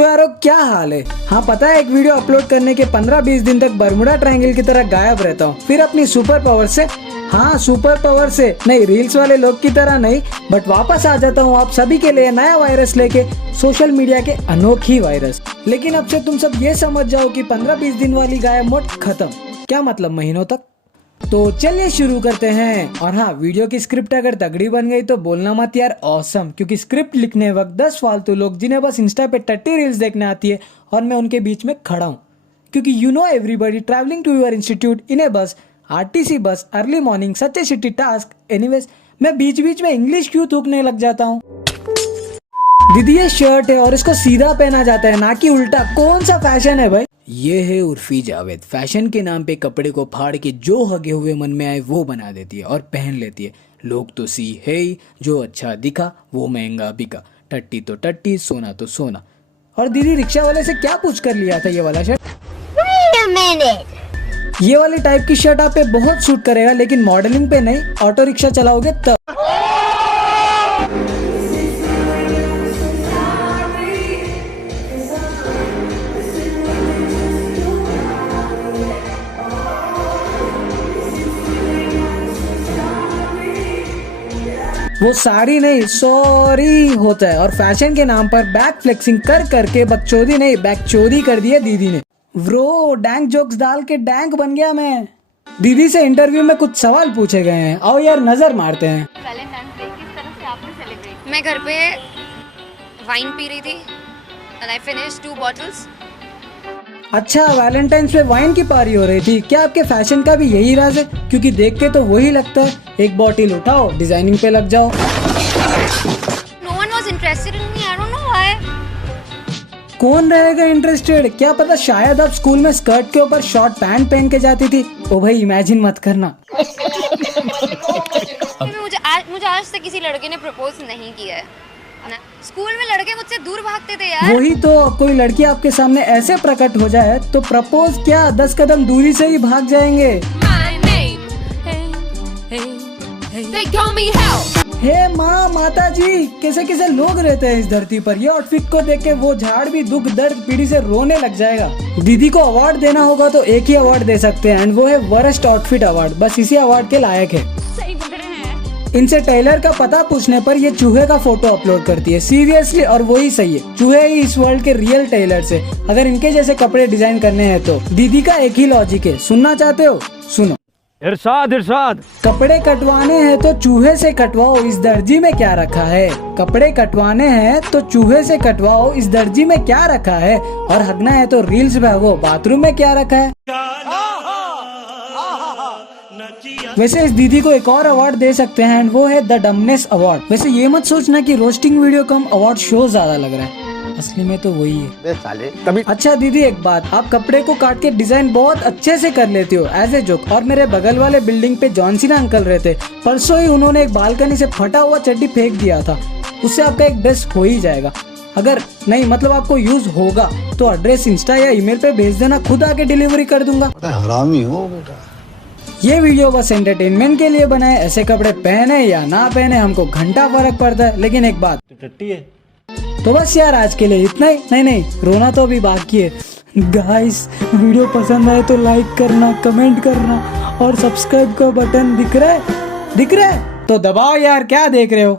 तो यारो क्या हाल है। हाँ पता है, एक वीडियो अपलोड करने के 15-20 दिन तक बर्मुडा ट्रायंगल की तरह गायब रहता हूँ, फिर अपनी सुपर पावर से, हाँ सुपर पावर से नहीं, रील्स वाले लोग की तरह नहीं, बट वापस आ जाता हूँ आप सभी के लिए नया वायरस लेके, सोशल मीडिया के अनोखी वायरस। लेकिन अब से तुम सब ये समझ जाओ कि 15-20 दिन वाली गायब मोड खत्म। क्या मतलब, महीनों तक? तो चलिए शुरू करते हैं। और हाँ, वीडियो की स्क्रिप्ट अगर तगड़ी बन गई तो बोलना मत यार ऑसम, क्योंकि स्क्रिप्ट लिखने वक्त 10 फालतू लोग जिन्हें बस इंस्टा पे टट्टी रील्स देखने आती है और मैं उनके बीच में खड़ा हूँ, क्योंकि you know everybody travelling to your institute in a bus, RTC bus, early morning, such a shitty task. Anyways, मैं बीच बीच में इंग्लिश क्यों थूकने लग जाता हूँ। दीदी ये शर्ट है और इसको सीधा पहना जाता है ना कि उल्टा, कौन सा फैशन है भाई? ये है उर्फी जावेद, फैशन के नाम पे कपड़े को फाड़ के जो हगे हुए मन में आए वो बना देती है और पहन लेती है। लोग तो सी है ही, जो अच्छा दिखा वो महंगा बिका, टट्टी तो टट्टी, सोना तो सोना। और दीदी रिक्शा वाले से क्या पूछ कर लिया था ये वाला शर्ट? Wait a minute. ये वाली टाइप की शर्ट आप पे बहुत सूट करेगा, लेकिन मॉडलिंग पे नहीं, ऑटो रिक्शा चलाओगे तब। वो साड़ी नहीं सॉरी होता है, और फैशन के नाम पर बैक फ्लेक्सिंग कर करके बकचोदी नहीं बैक चोरी कर दी है दीदी ने। ब्रो डैंक जोक्स डाल के डैंक बन गया मैं। दीदी से इंटरव्यू में कुछ सवाल पूछे गए हैं, आओ यार नजर मारते हैं। वैलेंटाइंस डे किस तरह से आपने सेलिब्रेट? मैं घर पे वाइन पी रही थी and I finished 2 bottles. अच्छा, वैलेंटाइंस पे वाइन की पारी हो रही थी क्या? आपके फैशन का भी यही राज है? क्योंकि देख के तो वही लगता है, एक बॉटल उठाओ डिजाइनिंग पे लग जाओ। No one was interested in me. I don't know why. कौन रहेगा इंटरेस्टेड? क्या पता शायद आप स्कूल में स्कर्ट के ऊपर शॉर्ट पैंट पहन के जाती थी। ओ भाई इमेजिन मत करना। मुझे आज तक किसी लड़के ने प्रपोज नहीं किया है ना। स्कूल में लड़के मुझसे दूर भागते थे यार। वही तो, कोई लड़की आपके सामने ऐसे प्रकट हो जाए तो प्रपोज क्या, 10 कदम दूरी से ही भाग जाएंगे। हे माँ माता जी, कैसे कैसे लोग रहते हैं इस धरती पर। ये आउटफिट को देख के वो झाड़ भी दुख दर्द पीढ़ी से रोने लग जाएगा। दीदी को अवार्ड देना होगा तो एक ही अवार्ड दे सकते हैं, एंड वो है वर्स्ट आउटफिट अवार्ड। बस इसी अवार्ड के लायक है। इनसे टेलर का पता पूछने पर ये चूहे का फोटो अपलोड करती है। सीरियसली, और वही सही है, चूहे ही इस वर्ल्ड के रियल टेलर से। अगर इनके जैसे कपड़े डिजाइन करने हैं तो दीदी का एक ही लॉजिक है, सुनना चाहते हो? सुनो। इरशाद इरशाद। कपड़े कटवाने हैं तो चूहे से कटवाओ, इस दर्जी में क्या रखा है। कपड़े कटवाने हैं तो चूहे से कटवाओ, इस दर्जी में क्या रखा है। और हगना है तो रील्स भागो, बाथरूम में क्या रखा है। वैसे इस दीदी को एक और अवार्ड दे सकते हैं, एंड वो है द डमनेस अवार्ड। वैसे ये मत सोचना कि रोस्टिंग वीडियो कम अवार्ड शो ज्यादा लग रहा है, असली में तो वही है। तभी अच्छा दीदी एक बात, आप कपड़े को काट के डिजाइन बहुत अच्छे से कर लेती हो एज ए जोक। और मेरे बगल वाले बिल्डिंग पे जॉन सीना अंकल रहते, परसों ही उन्होंने एक बालकनी से फटा हुआ चड्डी फेंक दिया था। उससे आपका एक ड्रेस हो ही जाएगा। अगर नहीं मतलब आपको यूज होगा तो एड्रेस इंस्टा या ईमेल पे भेज देना, खुद आके डिलीवरी कर दूंगा। हरामी हो बेटा। ये वीडियो बस एंटरटेनमेंट के लिए बनाए, ऐसे कपड़े पहने या ना पहने हमको घंटा फर्क पड़ता है। लेकिन एक बात, टट्टी है तो बस यार आज के लिए इतना ही। नहीं रोना तो अभी बाकी है। गाइस वीडियो पसंद आए तो लाइक करना, कमेंट करना, और सब्सक्राइब का बटन दिख रहा है तो दबाओ यार, क्या देख रहे हो।